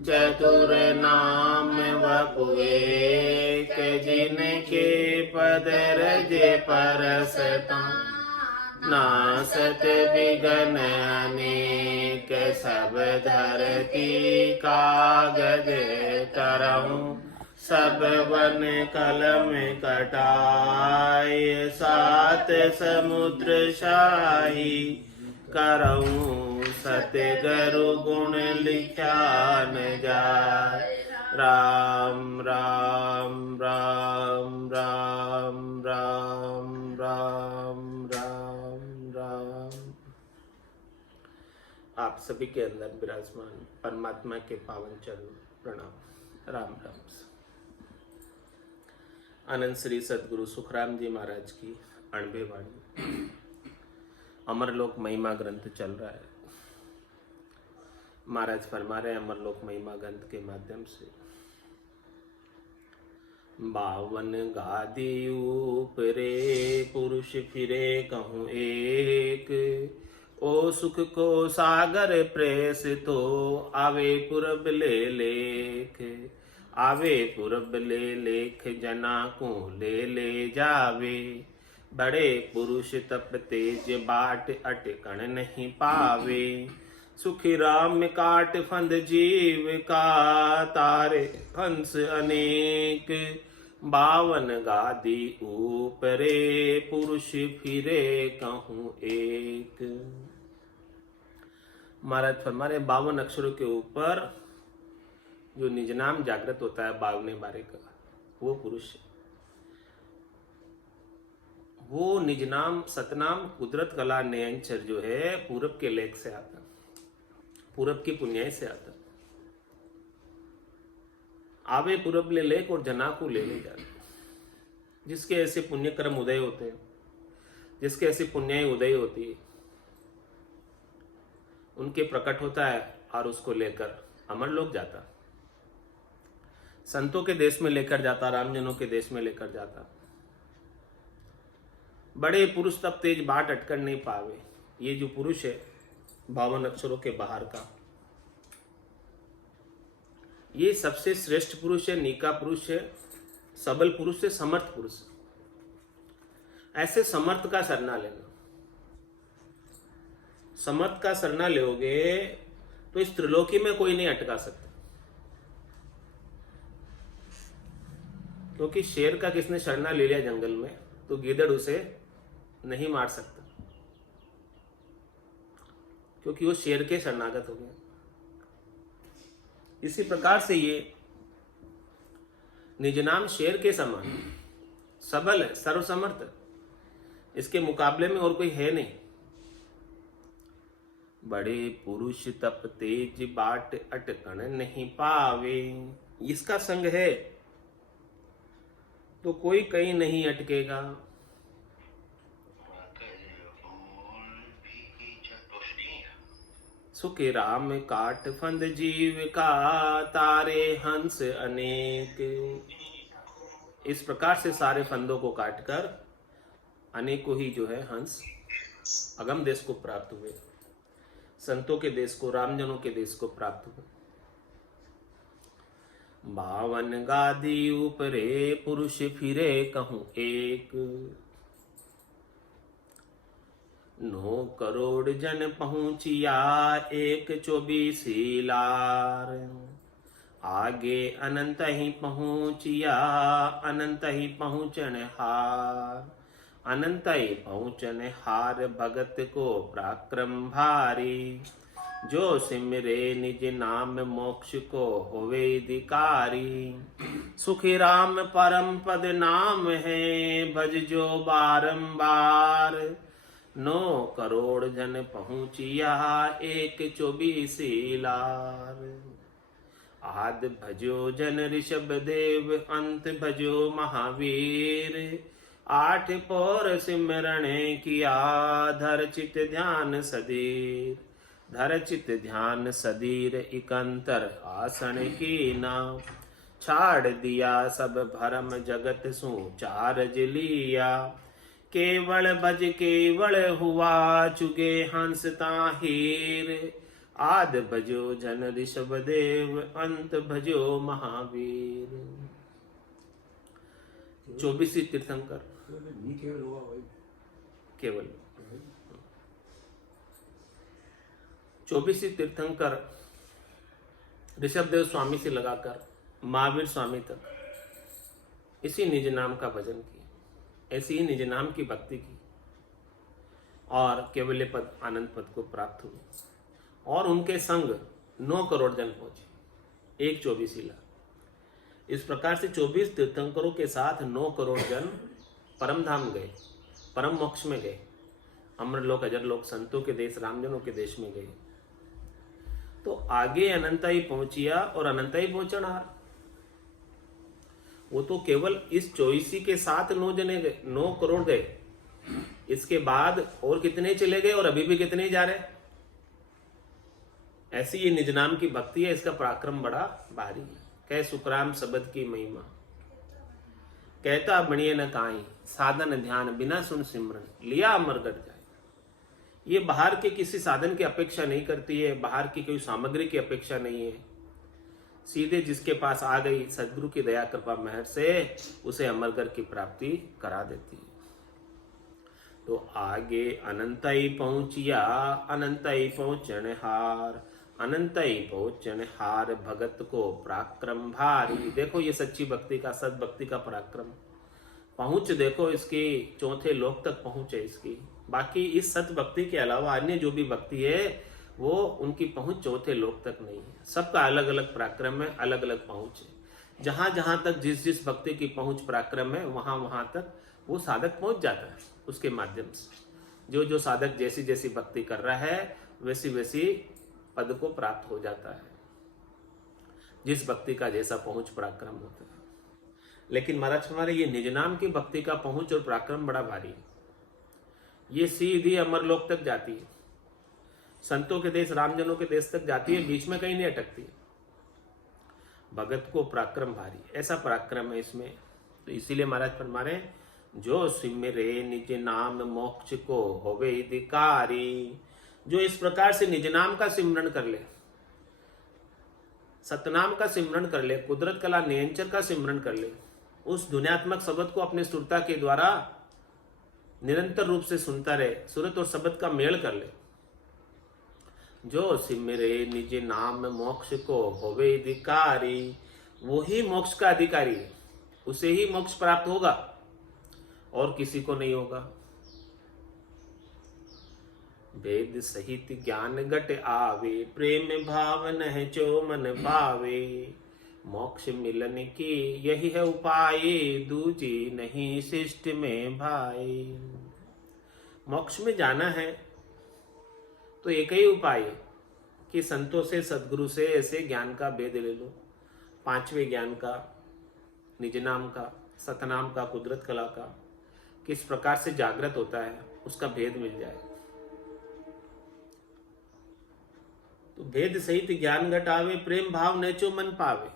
चतुर नाम वपुएक, जिनके पद रजे परसता। नासत विघन अनेक, सब धरती कागज तरऊँ। सब वन कलम कटाए, सात समुद्र शाही करऊँ। सतगुरु गुण लिखा न जाय। राम राम राम राम राम राम राम राम। आप सभी के अंदर विराजमान परमात्मा के पावन चरण प्रणाम। राम राम। आनंद श्री सदगुरु सुखराम जी महाराज की अणबे वाणी। अमरलोक महिमा ग्रंथ चल रहा है। महाराज फरमा रहे अमरलोक महिमा ग्रंथ के माध्यम से 52 गादी ऊपरे, पुरुष फिरे कहूँ एक। ओ सुख को सागर प्रेस, तो आवे पूरब ले लेख। आवे पूरब ले लेख, जना को ले जावे। बड़े पुरुष तप तेज, बाट अटकण नहीं पावे। सुखी राम काट फंद जीव का, तारे हंस अनेक। 52 गादी ऊपरे, पुरुष फिरे कहूँ एक। महाराज फरमा रहे 52 अक्षरों के ऊपर जो निज नाम जागृत होता है 52 बारे का, वो पुरुष है। वो निज नाम सतनाम कुदरत कला नयनचर जो है पूरब के लेख से आता, पूरब की पुण्याई से आता। आवे पूरब ले लेख और जना को ले जाते। जिसके ऐसे पुण्य कर्म उदय होते हैं, जिसके ऐसी पुण्याई उदय होती है, उनके प्रकट होता है और उसको लेकर अमर लोक जाता, संतों के देश में लेकर जाता, रामजनों के देश में लेकर जाता। बड़े पुरुष तब तेज, बाट अटकर नहीं पावे। ये जो पुरुष है 52 अक्षरों के बाहर का, ये सबसे श्रेष्ठ पुरुष है, नीका पुरुष है, सबल पुरुष है, समर्थ पुरुष है। ऐसे समर्थ का सरना लेना। समर्थ का सरना लोगे तो इस त्रिलोकी में कोई नहीं अटका सकता। क्योंकि शेर का किसने शरणा ले लिया जंगल में, तो गीदड़ उसे नहीं मार सकता, क्योंकि वो शेर के शरणागत हो गया। इसी प्रकार से ये निज नाम शेर के समान सबल है, सर्वसमर्थ। इसके मुकाबले में और कोई है नहीं। बड़े पुरुष तप तेज, बाट अटकण नहीं पावे। इसका संग है तो कोई कहीं नहीं अटकेगा। सुखी राम काट फंद जीव का, तारे हंस अनेक। इस प्रकार से सारे फंदों को काटकर अनेकों ही जो है हंस अगम देश को प्राप्त हुए, संतों के देश को, रामजनों के देश को प्राप्त हुए। 52 गादी ऊपरे, पुरुष फिरे कहूँ एक। 9 करोड़ जन पहुँचिया, 124 लार। आगे अनंत ही पहुँचिया, अनंत ही पहुँचन हार। अनंत ही पहुँचन हार, भगत को पराक्रम भारी। जो सिमरे निज नाम, मोक्ष को होवे अधिकारी। सुखी राम परम पद नाम है, भज जो बारंबार। 9 करोड़ जन पहुँचिया, 124 लार। आद भजो जन ऋषभ देव, अंत भजो महावीर। 8 पौर सिमरण किया, धर चित ध्यान सदीर। धर चित ध्यान सदीर, इकंतर आसन की नाम। छाड़ दिया सब भरम, जगत सु चारज लिया। केवल भज केवल हुआ, चुगे हंस ताहीर। आद भजो जन ऋषभ देव, अंत भजो महावीर। 24 तीर्थंकर केवल 24 तीर्थंकर ऋषभदेव स्वामी से लगाकर महावीर स्वामी तक इसी निज नाम का भजन किया, ऐसी ही निज नाम की भक्ति की और केवल्य पद आनंद पद को प्राप्त हुए। और उनके संग 9 करोड़ जन पहुंचे, एक 24 लाख। इस प्रकार से 24 तीर्थंकरों के साथ 9 करोड़ जन परम धाम गए, परम मोक्ष में गए, अमर लोक अजर लोक संतों के देश रामजनों के देश में गए। तो आगे अनंताई पहुंचिया और अनंताई पहुंचनार, वो तो केवल इस 24 के साथ 9 जने गए, 9 करोड़ गए। इसके बाद और कितने चले गए और अभी भी कितने जा रहे। ऐसी ये निज नाम की भक्ति है, इसका पराक्रम बड़ा भारी है। कह सुखराम शब्द की महिमा, कहता बणिए न काई, साधन ध्यान बिना सुन सिमरन, लिया अमरगढ़ जाए। ये बाहर के किसी साधन की अपेक्षा नहीं करती है, बाहर की कोई सामग्री की अपेक्षा नहीं है। सीधे जिसके पास आ गई सदगुरु की दया कृपा मेहर से, उसे अमरगढ़ की प्राप्ति करा देती है। तो आगे अनंताई पहुंचिया, अनंताई पहुंचन हार, अनंताई पहुंचन हार, भगत को पराक्रम भारी। देखो ये सच्ची भक्ति का, सद भक्ति का पराक्रम। पहुंच देखो इसकी, 4थे लोक तक पहुंच है इसकी। बाकी इस सत भक्ति के अलावा अन्य जो भी भक्ति है वो उनकी पहुंच 4थे लोक तक नहीं है। सबका अलग अलग पराक्रम है, अलग अलग पहुंच है। जहां जहां तक जिस जिस भक्ति की पहुंच पराक्रम है, वहां वहां तक वो साधक पहुंच जाता है उसके माध्यम से। जो जो साधक जैसी जैसी भक्ति कर रहा है वैसी वैसी पद को प्राप्त हो जाता है, जिस भक्ति का जैसा पहुंच पराक्रम होता है। लेकिन महाराज हमारे ये निज नाम की भक्ति का पहुंच और पराक्रम बड़ा भारी है। ये सीधी अमरलोक तक जाती है, संतों के देश रामजनों के देश तक जाती है, बीच में कहीं नहीं अटकती। भगत को पराक्रम भारी, ऐसा पराक्रम है इसमें। तो इसीलिए महाराज फरमा रहे हैं, जो सिमरे निज नाम मोक्ष को होवे अधिकारी। जो इस प्रकार से निज नाम का सिमरन कर ले, सतनाम का सिमरन कर ले, कुदरत कला नियंचर का सिमरन कर ले, उस दुनियात्मक शब्द को अपने सुरता के द्वारा निरंतर रूप से सुनता रहे, सुरत और शब्द का मेल कर ले। जो सिमरे निज नाम मोक्ष को होवे अधिकारी, वो ही मोक्ष का अधिकारी है, उसे ही मोक्ष प्राप्त होगा और किसी को नहीं होगा। वेद सहित ज्ञान घट आवे, प्रेम भाव नह चो मन भावे। मोक्ष मिलन की यही है उपाय, दूजी नहीं शिष्ट में भाई। मोक्ष में जाना है तो एक ही उपाय है कि संतों से सदगुरु से ऐसे ज्ञान का भेद ले लो, 5वें ज्ञान का, निज नाम का, सतनाम का, कुदरत कला का, किस प्रकार से जागृत होता है उसका भेद मिल जाए। तो भेद सहित ज्ञान घटावे, प्रेम भाव नेचो मन पावे।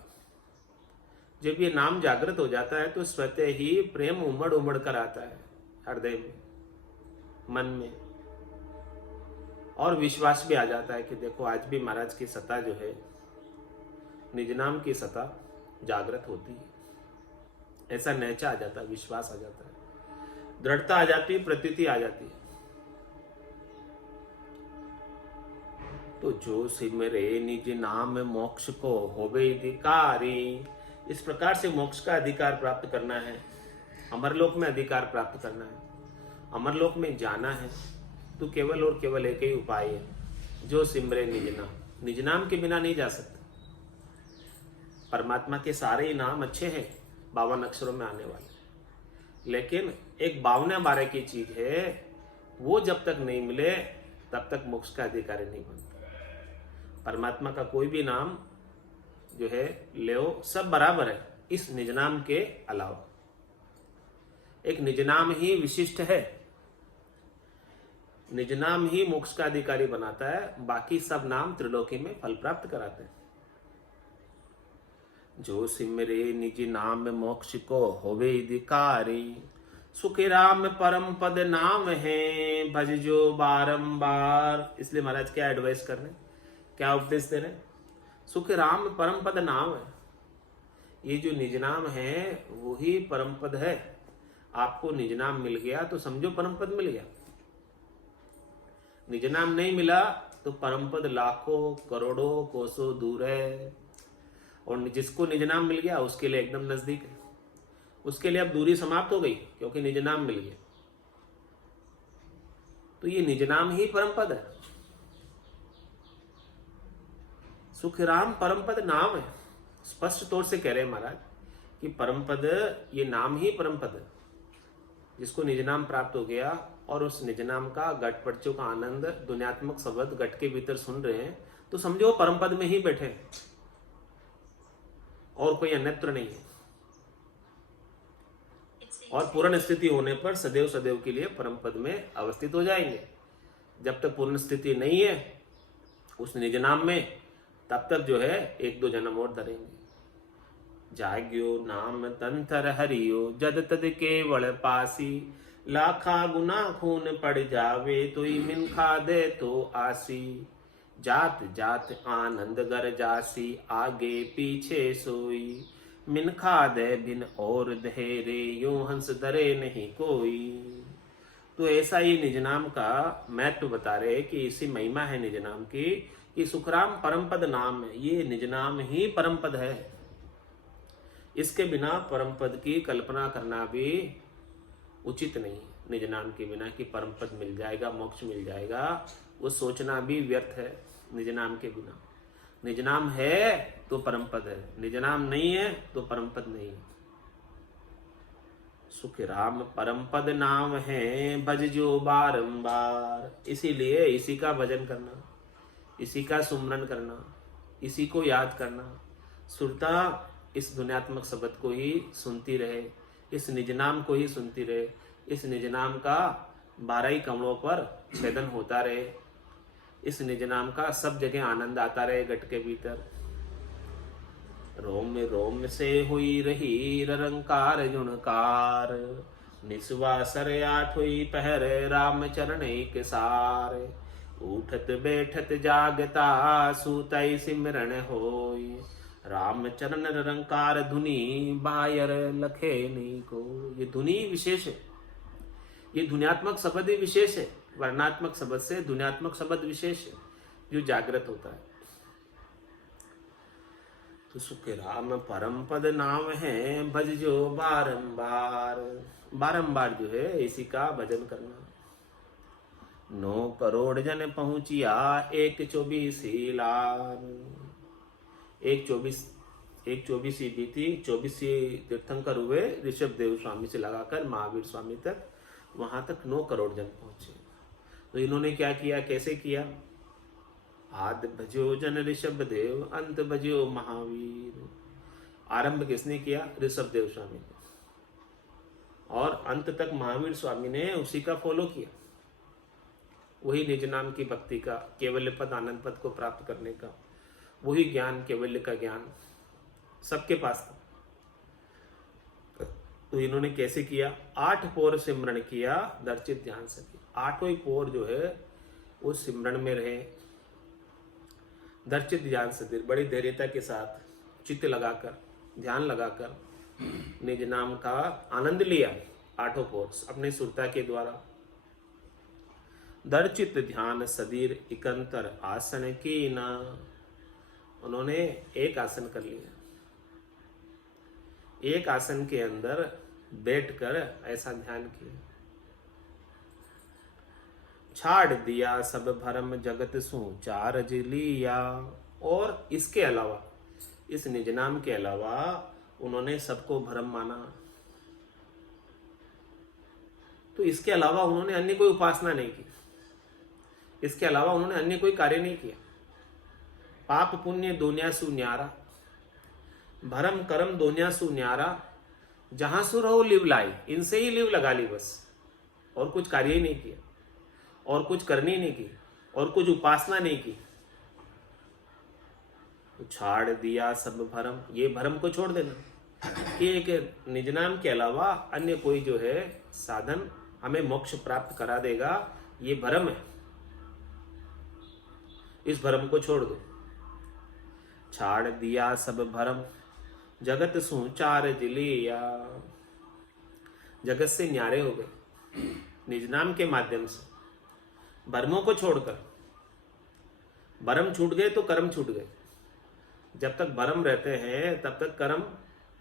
जब ये नाम जागृत हो जाता है तो स्वतः ही प्रेम उमड़ उमड़ कर आता है हृदय में, मन में, और विश्वास भी आ जाता है कि देखो आज भी महाराज की सत्ता जो है, निज नाम की सत्ता जागृत होती है। ऐसा नैचा आ जाता है, विश्वास आ जाता है, दृढ़ता आ जाती है, प्रतीति आ जाती है। तो जो सिमरे निज नाम मोक्ष को होवे अधिकारी। इस प्रकार से मोक्ष का अधिकार प्राप्त करना है, अमरलोक में अधिकार प्राप्त करना है, अमरलोक में जाना है, तो केवल और केवल एक ही उपाय है, जो सिमरे निज नाम। निज नाम के बिना नहीं जा सकते। परमात्मा के सारे ही नाम अच्छे हैं, 52 अक्षरों में आने वाले, लेकिन एक 52 की चीज है, वो जब तक नहीं मिले तब तक मोक्ष का अधिकारी नहीं बनता। परमात्मा का कोई भी नाम जो है ले, सब बराबर है इस निज नाम के अलावा। एक निज नाम ही विशिष्ट है, निज नाम ही मोक्ष का अधिकारी बनाता है, बाकी सब नाम त्रिलोकी में फल प्राप्त कराते हैं। जो सिमरे निज नाम मोक्ष को होवे अधिकारी। सुख राम परम पद नाम है, भज जो बारंबार। इसलिए महाराज क्या एडवाइस कर रहे हैं क्या उपदेश दे रहे हैं? सुख राम परम पद नाम है। ये जो निज नाम है वही परम पद है। आपको निज नाम मिल गया तो समझो परम पद मिल गया। निज नाम नहीं मिला तो परम पद लाखों करोड़ों कोसों दूर है। और जिसको निज नाम मिल गया उसके लिए एकदम नजदीक है। उसके लिए अब दूरी समाप्त हो गई क्योंकि निज नाम मिल गया। तो ये निज नाम ही परम पद है। सुख राम परम पद नाम है। स्पष्ट तौर से कह रहे हैं महाराज कि परम पद ये नाम ही परम पद है। जिसको निज नाम प्राप्त हो गया और उस निज नाम का घट पर्चों का आनंद दुनियात्मक शब्द घट के भीतर सुन रहे हैं तो समझो परम पद में ही बैठे हैं और कोई अन्यत्र नहीं है। और पूर्ण स्थिति होने पर सदैव सदैव के लिए परम पद में अवस्थित हो जाएंगे। जब तक पूर्ण स्थिति नहीं है उस निज नाम में तब तक जो है 1-2 जन्म और धरेंगे। जाग्यो नाम तंतर हरियो जद तद केवल पासी लाखा गुना खून पड़ जावे तो मिन खा दे तो आसी जात जात आनंद गर जासी आगे पीछे सोई मिन खा दे बिन और धैरे यूं हंस धरे नहीं कोई। तो ऐसा ही निज नाम का महत्व बता रहे कि इसी महिमा है निज नाम की कि सुखराम परम पद नाम है। ये निज नाम ही परम पद है। इसके बिना परम पद की कल्पना करना भी उचित नहीं। निज नाम के बिना कि परम पद मिल जाएगा, मोक्ष मिल जाएगा, वो सोचना भी व्यर्थ है। निज नाम के बिना, निज नाम है तो परम पद है, निज नाम नहीं है तो परम पद नहीं है। सुख राम परम पद नाम है भज जो बारंबार। इसीलिए इसी का भजन करना, इसी का सुमरन करना, इसी को याद करना। सुरता इस दुनियात्मक शब्द को ही सुनती रहे, इस निज नाम को ही सुनती रहे, इस निज नाम का 12 ही कमरों पर छेदन होता रहे, इस निज नाम का सब जगह आनंद आता रहे घट के भीतर। रोम रोम से हुई रही रंकार जुणकार निस्वा सर 8 हुई पहर राम चरण एक सार उठत बैठत जागता सूतई सिमरण होई राम चरण रंकार धुनी बायर लखे नहीं को। ये धुनी विशेष है, ये धुन्यात्मक शब्द ही विशेष है। वर्णात्मक शब्द से धुन्यात्मक शब्द विशेष है जो जागृत होता है। तो सुख राम परम पद नाम है भज जो बारंबार। बारंबार जो है इसी का भजन करना। 9 करोड़ जन पहुंचिया 1/24 लाख। 1/24 बीती, 24 तीर्थंकर हुए ऋषभ देव स्वामी से लगाकर महावीर स्वामी तक, वहां तक 9 करोड़ जन पहुंचे। तो इन्होंने क्या किया, कैसे किया? आद भजो जन ऋषभ देव अंत भजो महावीर। आरंभ किसने किया? ऋषभ देव स्वामी ने, और अंत तक महावीर स्वामी ने उसी का फॉलो किया। वही निज नाम की भक्ति का, केवल्य पद आनंद पद को प्राप्त करने का वही ज्ञान, केवल्य का ज्ञान सबके पास था। तो इन्होंने कैसे किया? 8 पोर सिमरण किया दर्शित ध्यान से। 8 ही पोर जो है वो सिमरण में रहे, दर्शित ध्यान से, बड़ी धैर्यता के साथ चित्त लगाकर, ध्यान लगाकर निज नाम का आनंद लिया। 8 पोर अपने सुरता के द्वारा। दर्शित ध्यान सदीर इकंतर आसन की ना। उन्होंने एक आसन कर लिया, एक आसन के अंदर बैठकर ऐसा ध्यान किया। छाड़ दिया सब भरम जगत सु चारज लिया। और इसके अलावा, इस निज नाम के अलावा उन्होंने सबको भरम माना। तो इसके अलावा उन्होंने अन्य कोई उपासना नहीं की, इसके अलावा उन्होंने अन्य कोई कार्य नहीं किया। पाप पुण्य दोन्या सु न्यारा, भरम करम दोन्या सु न्यारा, जहां सु रहो लिव लाई, इनसे ही लिव लगा ली बस, और कुछ कार्य ही नहीं किया, और कुछ करनी नहीं की, और कुछ उपासना नहीं की। तो छाड़ दिया सब भरम, ये भरम को छोड़ देना कि एक निज नाम के अलावा अन्य कोई जो है साधन हमें मोक्ष प्राप्त करा देगा, ये भरम है। इस भरम को छोड़ दो। छाड़ दिया सब भरम जगत सु चारज लिया। जगत से न्यारे हो गए निज नाम के माध्यम से, भरमों को छोड़कर। भरम छूट गए तो कर्म छूट गए। जब तक भरम रहते हैं तब तक कर्म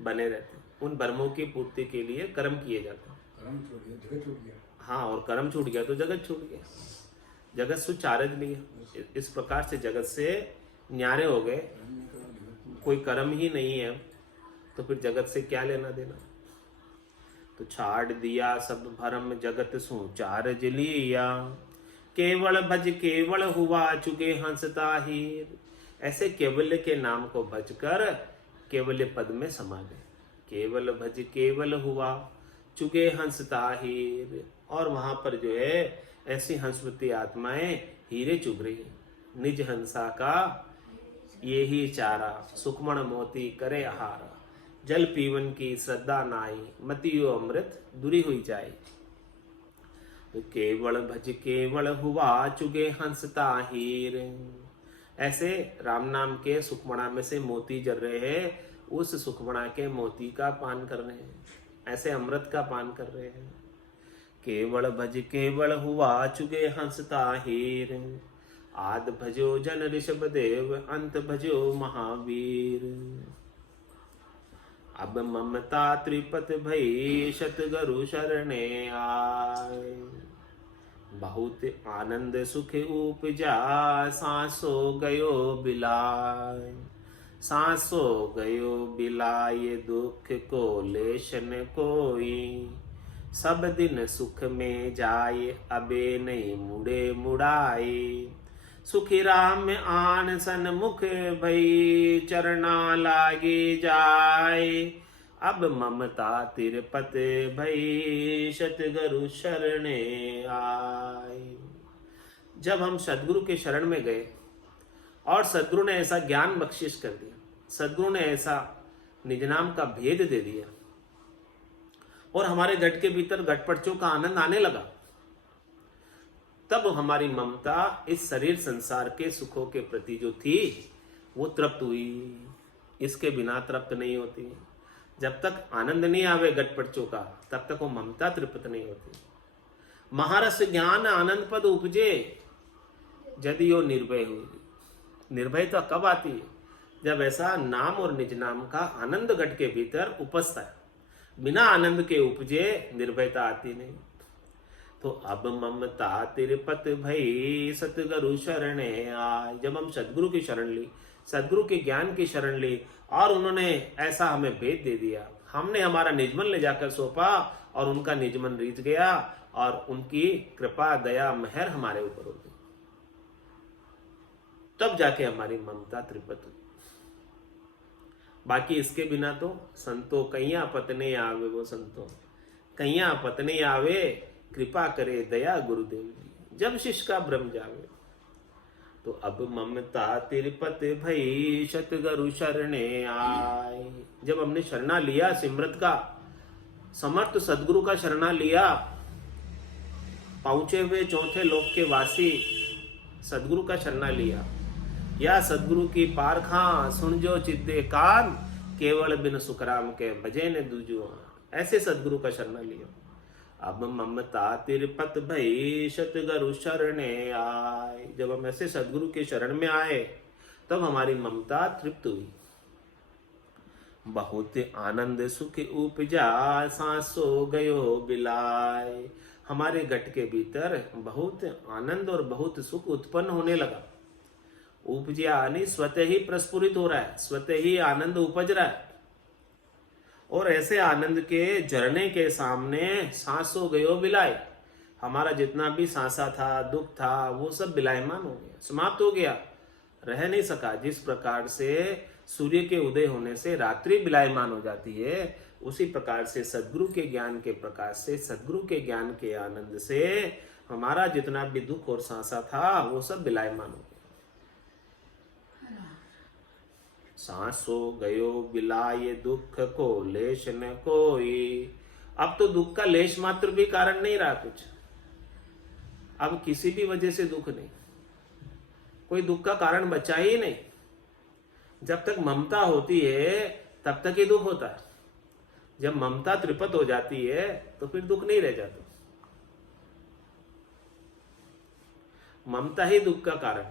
बने रहते हैं। उन भरमों की पूर्ति के लिए कर्म किए जाते हैं। कर्म छूट गया, जगत छूट गया। हाँ, और कर्म छूट गया तो जगत छूट गया। जगत सु चारज लिया। इस प्रकार से जगत से न्यारे हो गए। कोई कर्म ही नहीं है तो फिर जगत से क्या लेना देना। तो छाड़ दिया सब भरम जगत सु चारज लिया। केवल भज केवल हुआ चुके हंस ताहिर। ऐसे केवल्य के नाम को भजकर केवल्य पद में समा गए। केवल भज केवल हुआ चुके हंस ताहिर। और वहां पर जो है ऐसी हंसवती आत्माएं हीरे चुग रही है। निज हंसा का ये ही चारा सुखमण मोती करे आहारा। जल पीवन की श्रद्धा नाई मतियो अमृत दूरी हुई जाए। तो केवल भज केवल हुआ चुगे हंस ताहिर। ऐसे राम नाम के सुखमणा में से मोती जल रहे हैं, उस सुखमणा के मोती का पान कर रहे हैं, ऐसे अमृत का पान कर रहे हैं। केवल भज केवल हुआ चुगे हंस ताहिर। आद भजो जन ऋषभ देव अंत भजो महावीर। अब ममता त्रिपत भई शतगुरु शरणे आए। बहुत आनंद सुख उपजा सांसो गयो बिलाय। सांसो गयो बिलाय दुख को लेशन कोई। सब दिन सुख में जाए अबे नहीं मुड़े मुड़ाए। सुखी राम आन सन्मुख भई चरना लागे जाए। अब ममता तिरपत भई सतगुरु शरणे आए। जब हम सदगुरु के शरण में गए और सदगुरु ने ऐसा ज्ञान बख्शिश कर दिया, सदगुरु ने ऐसा निज नाम का भेद दे दिया और हमारे घट के भीतर घटपटचों का आनंद आने लगा, तब हमारी ममता इस शरीर संसार के सुखों के प्रति जो थी वो तृप्त हुई। इसके बिना तृप्त नहीं होती। जब तक आनंद नहीं आवे घटपटचों का तब तक वो ममता तृप्त नहीं होती। महारस ज्ञान आनंद पद उपजे यदि यो निर्भय हुई। निर्भयता कब आती है? जब ऐसा नाम और निज नाम का आनंद घट के भीतर उपजता है। बिना आनंद के उपजे निर्भयता आती नहीं। तो अब ममता तिरपत भई सतगुरु शरणे आए। जब हम सदगुरु की शरण ली, सदगुरु के ज्ञान की शरण ली और उन्होंने ऐसा हमें भेद दे दिया, हमने हमारा निजमन ले जाकर सौंपा और उनका निजमन रीझ गया और उनकी कृपा दया मेहर हमारे ऊपर हो गई, तब जाके हमारी ममता त्रिपत हुई। बाकी इसके बिना तो संतो कैया पतने आवे। वो संतो कैया पतने आवे कृपा करे दया गुरुदेव जी। जब शिष्य का भ्रम जावे तो अब ममता तिरपत भई सतगुरु शरणे आए। जब हमने शरणा लिया सिमरत का, समर्थ सदगुरु का शरणा लिया, पहुंचे हुए चौथे लोक के वासी सदगुरु का शरणा लिया, या सदगुरु की पारखा सुन जो चित्ते कान केवल बिन सुखराम के भजे ने दूजो। ऐसे सदगुरु का शरणा लिया। अब ममता तिरपत भई सतगुरु शरणे आए। जब हम ऐसे सदगुरु के शरण में आए तब हमारी ममता तृप्त हुई। बहुत आनंद सुख उपजा सांसो गयो बिलाय। हमारे घट के भीतर बहुत आनंद और बहुत सुख उत्पन्न होने लगा। उपजा यानी स्वतः ही प्रस्फुरित हो रहा है, स्वतः ही आनंद उपज रहा है। और ऐसे आनंद के झरने के सामने सांसो गयो बिलाय। हमारा जितना भी सांसा था, दुख था, वो सब बिलायमान हो गया, समाप्त हो गया, रह नहीं सका। जिस प्रकार से सूर्य के उदय होने से रात्रि बिलायमान हो जाती है, उसी प्रकार से सदगुरु के ज्ञान के प्रकाश से, सदगुरु के ज्ञान के आनंद से हमारा जितना भी दुख और सांसा था वो सब बिलायमान हो गया। सांसो गयो बिलाय दुख को लेश न कोई। अब तो दुख का लेश मात्र भी कारण नहीं रहा कुछ। अब किसी भी वजह से दुख नहीं। कोई दुख का कारण बचा ही नहीं। जब तक ममता होती है तब तक ही दुख होता है। जब ममता त्रिपत हो जाती है तो फिर दुख नहीं रह जाता। ममता ही दुख का कारण।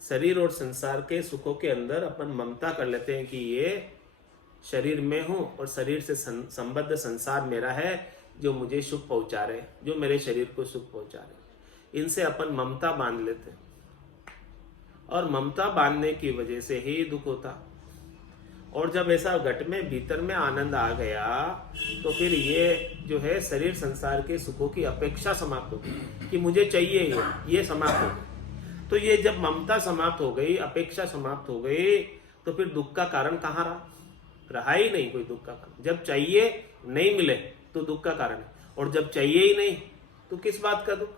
शरीर और संसार के सुखों के अंदर अपन ममता कर लेते हैं कि ये शरीर में हूं और शरीर से संबद्ध संसार मेरा है, जो मुझे सुख पहुंचा रहे, जो मेरे शरीर को सुख पहुंचा रहे। इनसे अपन ममता बांध लेते हैं और ममता बांधने की वजह से ही दुख होता। और जब ऐसा घट में भीतर में आनंद आ गया तो फिर ये जो है शरीर संसार के सुखों की अपेक्षा समाप्त हो गई कि मुझे चाहिए ये समाप्त हो गई। तो ये जब ममता समाप्त हो गई, अपेक्षा समाप्त हो गई, तो फिर दुख का कारण कहाँ रहा ही नहीं कोई दुख का कारण। जब चाहिए नहीं मिले तो दुख का कारण है, और जब चाहिए ही नहीं तो किस बात का दुख।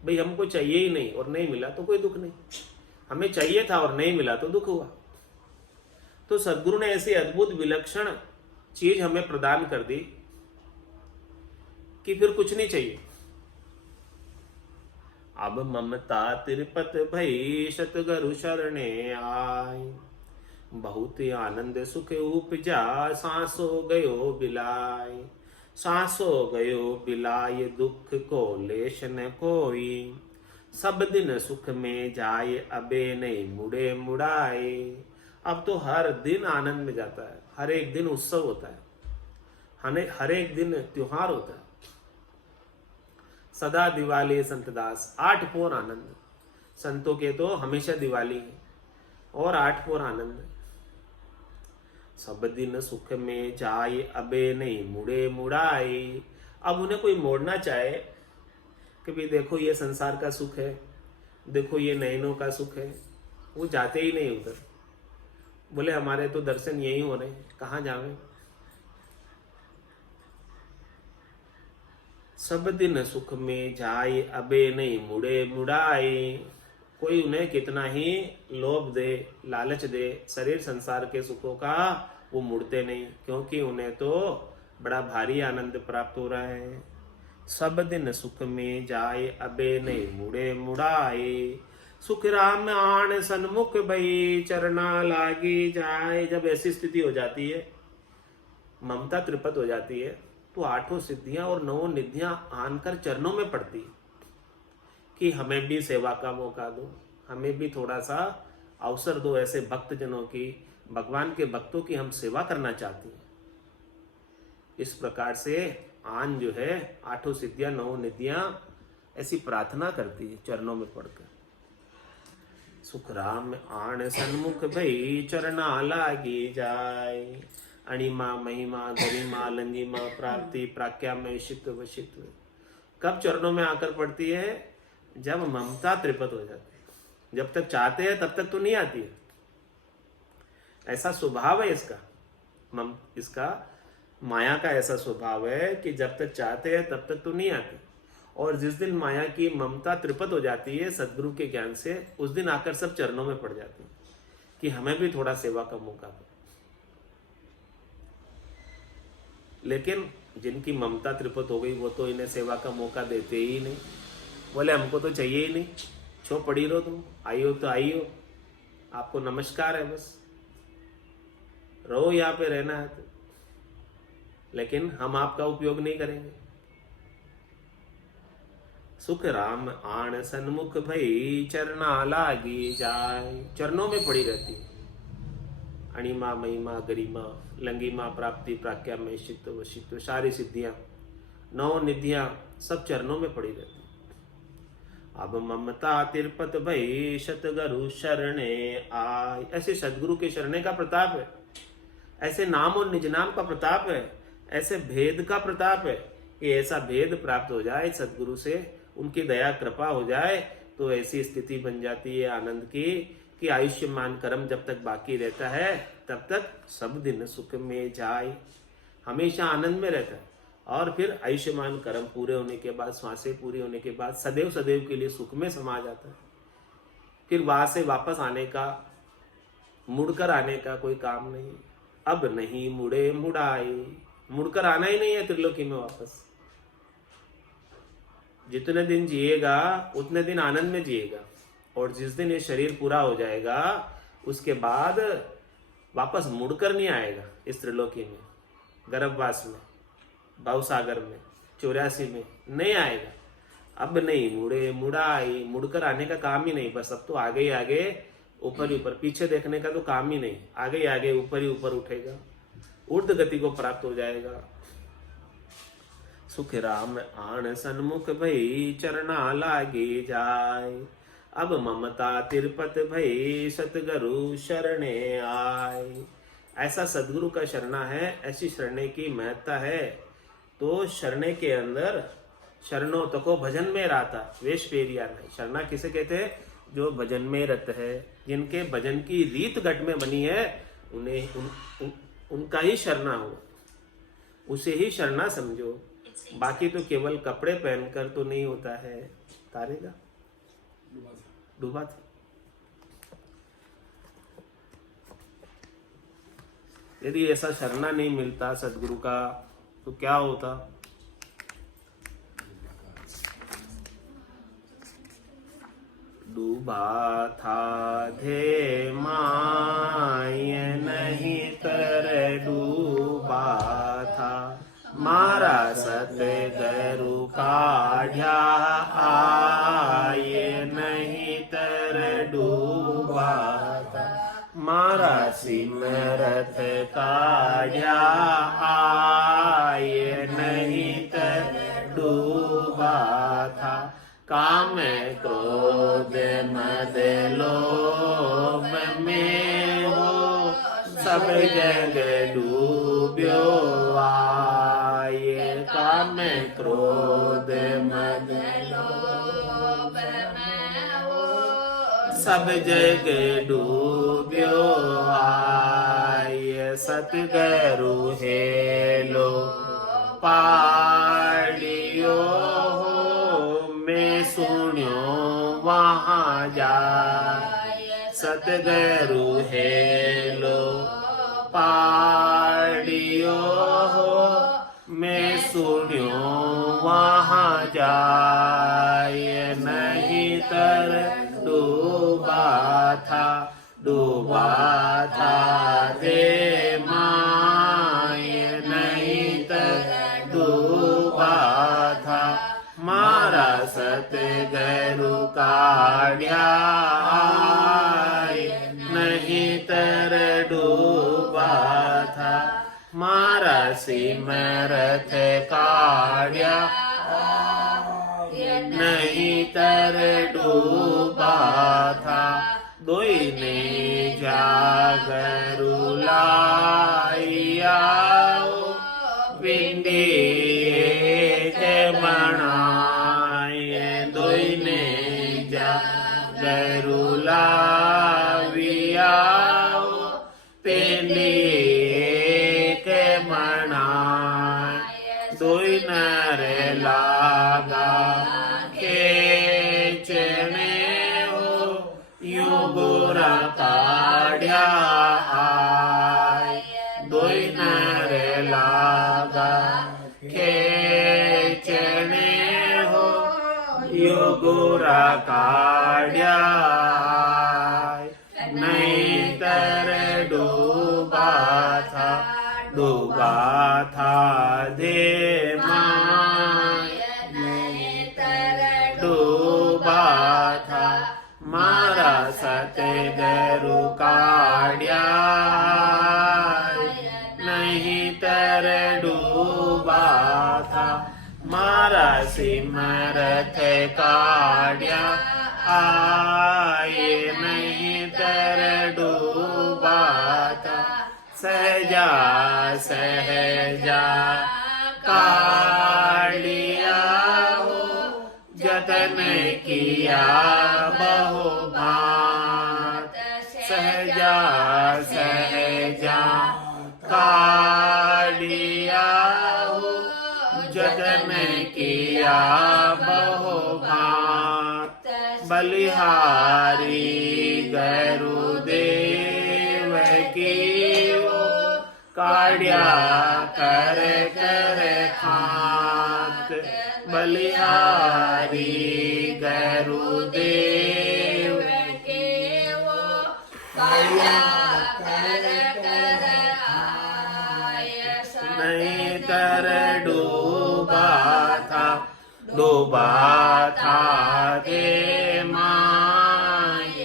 भाई हमको चाहिए ही नहीं और नहीं मिला तो कोई दुख नहीं, हमें चाहिए था और नहीं मिला तो दुख हुआ। तो सदगुरु ने ऐसी अद्भुत विलक्षण चीज हमें प्रदान कर दी कि फिर कुछ नहीं चाहिए। अब ममता तिरपत भई सतगुरु शरणे आय, बहुत आनंद सुख उपजा सांसो गयो बिलाय। सांसो गयो बिलाय दुख को लेश न कोई, सब दिन सुख में जाए अबे नहीं मुड़े मुड़ाए। अब तो हर दिन आनंद में जाता है, हर एक दिन उत्सव होता है, हर एक दिन त्योहार होता है। सदा दिवाली संतदास, 8 पोर आनंद। संतों के तो हमेशा दिवाली है और 8 पोर आनंद। सब दिन सुख में जाए अबे नहीं मुड़े मुड़ाए। अब उन्हें कोई मोड़ना चाहे कि भाई देखो ये संसार का सुख है, देखो ये नयनों का सुख है, वो जाते ही नहीं उधर। बोले हमारे तो दर्शन यही हो रहे हैं, कहाँ जावे। सब दिन सुख में जाए अबे नहीं मुड़े मुड़ाए। कोई उन्हें कितना ही लोभ दे, लालच दे शरीर संसार के सुखों का, वो मुड़ते नहीं, क्योंकि उन्हें तो बड़ा भारी आनंद प्राप्त हो रहा है। सब दिन सुख में जाए अबे नहीं मुड़े मुड़ाए। सुख राम आण सन्मुख भई चरना लागी जाए। जब ऐसी स्थिति हो जाती है, ममता त्रिपत हो जाती है, तो 8 सिद्धियां और 9 निधियां आनकर चरणों में पड़ती है कि हमें भी सेवा का मौका दो, हमें भी थोड़ा सा अवसर दो। ऐसे भक्त जनों की, भगवान के भक्तों की हम सेवा करना चाहते हैं। इस प्रकार से आन जो है 8 सिद्धियां 9 निधियां ऐसी प्रार्थना करती है चरणों में पड़कर। सुख राम आण सन्मुख भई चरना लागी जाय। अणिमा महिमा गरिमा लंगिमा प्राप्ति प्राज्ञा में शित्व वशित्व। कब चरणों में आकर पड़ती है? जब ममता त्रिपत हो जाती है। जब तक चाहते हैं तब तक तो नहीं आती है। ऐसा स्वभाव है इसका, इसका माया का ऐसा स्वभाव है कि जब तक चाहते हैं तब तक तो नहीं आती। और जिस दिन माया की ममता त्रिपत हो जाती है सदगुरु के ज्ञान से, उस दिन आकर सब चरणों में पड़ जाती है कि हमें भी थोड़ा सेवा का मौका दो। लेकिन जिनकी ममता त्रिपत हो गई वो तो इन्हें सेवा का मौका देते ही नहीं। बोले हमको तो चाहिए ही नहीं, छो पड़ी रहो, तुम आई हो तो आई हो, आपको नमस्कार है, बस रहो यहाँ पे, रहना है तो, लेकिन हम आपका उपयोग नहीं करेंगे। सुख राम आण सन्मुख भई चरना लागी जाय। चरणों में पड़ी रहती है। अणिमा महिमा गरिमा लंगिमा प्राप्ति प्राज्ञा में शित्व वशित्व, सारी सिद्धियां 9 निधियां सब चरणों में पड़ी रहती। अब ममता तिरपत भई सतगुरु शरणे आय। ऐसे सदगुरु के शरणे का प्रताप है, ऐसे नाम और निज नाम का प्रताप है, ऐसे भेद का प्रताप है कि ऐसा भेद प्राप्त हो जाए सदगुरु से, उनकी दया कृपा हो जाए तो ऐसी स्थिति बन जाती है आनंद की कि आयुष्मान कर्म जब तक बाकी रहता है तब तक सब दिन सुख में जाए, हमेशा आनंद में रहता है। और फिर आयुष्मान कर्म पूरे होने के बाद, श्वासें पूरी होने के बाद सदैव सदैव के लिए सुख में समा जाता है। फिर वहां से वापस आने का, मुड़कर आने का कोई काम नहीं। अब नहीं मुड़े मुड़ाए, मुड़कर आना ही नहीं है त्रिलोकी में वापस। जितने दिन जिएगा उतने दिन आनंद में जिएगा, और जिस दिन ये शरीर पूरा हो जाएगा उसके बाद वापस मुड़कर नहीं आएगा इस त्रिलोकी में, गर्भवास में, भवसागर में, 84 में नहीं आएगा। अब नहीं मुड़कर आने का काम ही नहीं, बस अब तो आगे ही आगे, ऊपर ही ऊपर, पीछे देखने का तो काम ही नहीं, आगे ही आगे, ऊपर ही ऊपर उठेगा, ऊर्ध्व गति को प्राप्त हो जाएगा। सुख राम आन सन्मुख भई चरना लागे जाय, अब ममता तिरपत भई सतगुरु शरणे आय। ऐसा सदगुरु का शरणा है, ऐसी शरणे की महत्ता है। तो शरणे के अंदर शरणों तको भजन में रहता, वेश पेरिया नहीं। शरणा किसे कहते हैं? जो भजन में रत है, जिनके भजन की रीत घट में बनी है, उन्हें उनका ही शरणा हो, उसे ही शरणा समझो। बाकी तो केवल कपड़े पहनकर तो नहीं होता है। तारेगा डूबा था। यदि ऐसा शरणा नहीं मिलता सदगुरु का तो क्या होता? डूबा था धे माय नहीं तर डूबा था, मारा सतगुरु काढ़ा आए नहीं तर डूबा था, मारा सिमरत काढ़ा आए नहीं तर डूबा था। काम क्रोध मद लोभ में हो, सब जग डूब्यो आए। काम क्रोध मद लोभ में हो, सब जग डूब्यो आए। सतगुरु हेलो पाड़ियो सुन्यो वहाँ जाय। सतगुरु हेलो पाड़ियो मैं सुन्यो वहाँ जाय। नहीं तर डूबा था दे माय नहीं तर डूबा था, मारा सतगुरु काढ़ा नहीं तर डूबा था, मारा सिमरत काढ़ा नहीं तर डूबा था। दोई ने जागरु लाइया पिंडी के मनाए। दोई ने जागरु लाविया पिंडी के मनाए। दोई नर लागा के चने युगुरा काढ़ा आय। दोई नर लागा खेचने हो युगुरा काढ़ा आय। नहीं तर डूबा था दे माय नहीं तर डूबा था, मारा सतगुरु काढ़ा नहीं तर डूबा था, मारा सिमरत काढ़ा आए नहीं तर डूबा था। सहजा काढ़िया हो जतन किया बहु बात। सहजा काढ़िया हो जतन किया बहु बात। बलिहारी गुरुदेव की हो काढ़िया कर खात। बलिहारी गुरुदेव डूबा था दे माय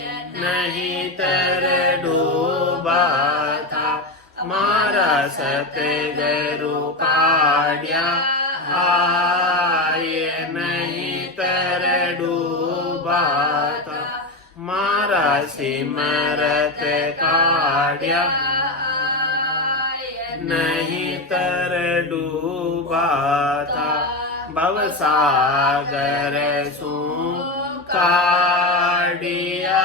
नहीं तर डूबा था मारा सतगुरु काढ़िया आए नहीं तर डूबा था मारा सिमरत काढ़िया नहीं तर डूबा था भवसागर सु काढ़िया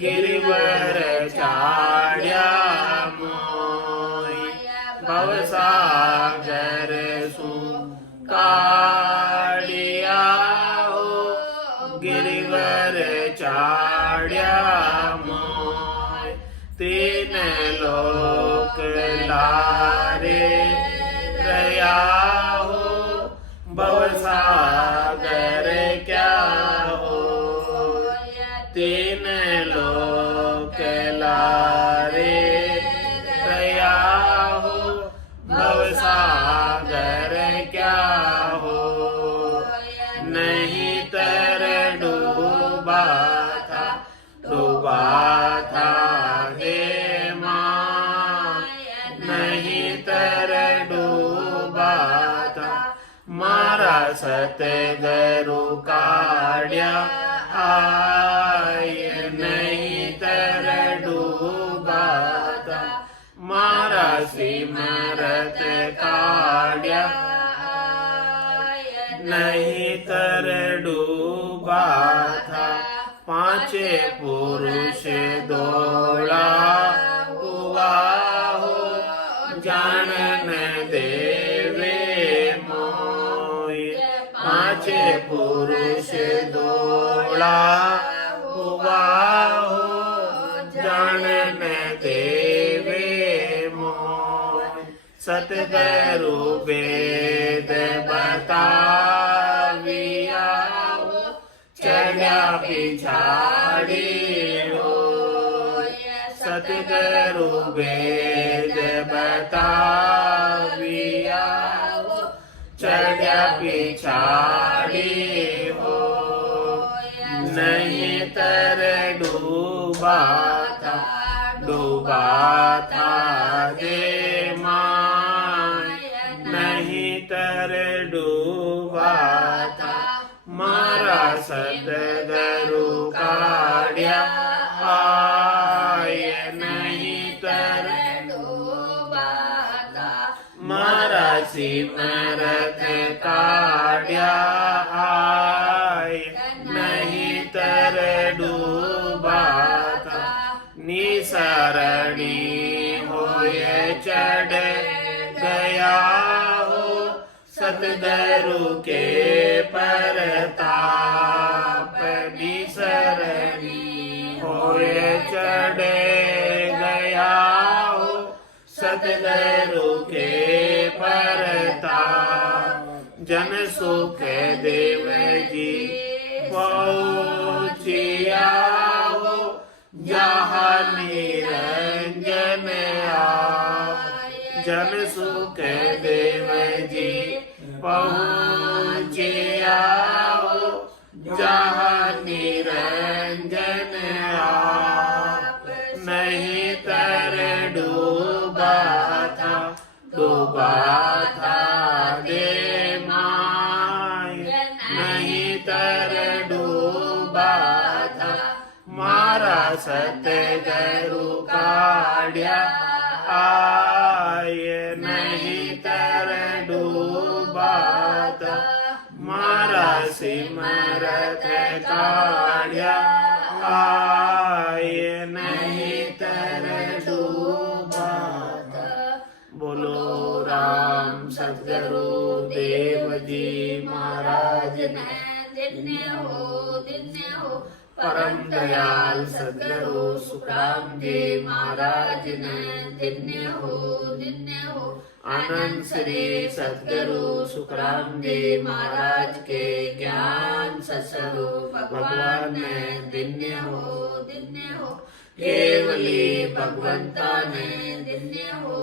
गिरिवर चाढ़िया मोय भवसागर सु काढ़िया गिरिवर चाढ़िया मोय तीन लोक लारे रया हो भवसागर क्या हो तीन लोक लारे रया हो भवसागर क्या हो नहीं तर डूबा था दे माय नहीं तर डूबा था मारा सतगुरु काढ़िया आय नहीं तर डूबा था मारा सिमरत काढ़िया नहीं तर डूबा था पांचे पुरुष दौड़ा हुआ हो जानन देवे मोय पांचे पुरुष दौड़ा हुआ हो जानन देवे मोय सतगुरु वेद बताविया चढ़ा पिछाड़ी हो सतगुरु वेद बताविया चढ़ा पिछाड़ी हो नहीं तर डूबा था दे माय नहीं तर डूबा था मारा सतगुरु काढ़िया आय नहीं तर डूबा था मारा सिमरत काढ़िया आय नहीं तर डूबा था निसरणी होय चढ़ गया हो सतगुरु के परताप निसरणी होय चढ़ गया हो सतगुरु के परताप जन सुख देव जी पहुँचिया हो जहाँ निरंजन जन सुख देव जी पहुँचिया हो जहाँ निरंजन आप नहीं तर डूबा था दे माय नहीं तर डूबा था मारा सतगुरु काढ़िया आय नहीं तर डूबा था मारा सिमरत काढ़िया आय नहीं तर डूबा था। बोलो राम सतगुरु देव जी महाराज ने दिन्य हो परम दयाल सतगुरु सुखराम जी महाराज ने दिन्य हो आनंद श्री सतगुरु सुखराम जी महाराज के ज्ञान सत्स्वरूप भगवान ने दिन्य हो केवली भगवंता ने दिन्य हो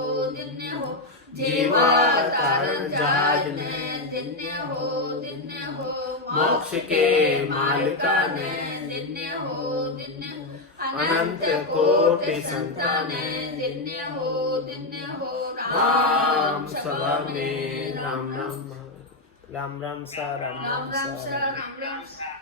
जीवा तारण जहाज ने दिन्य हो मोक्ष के मालिका ने दिन्य हो अनंत कोटि संताने दिन्य हो राम सभा में राम राम राम राम सा राम राम राम सा राम सा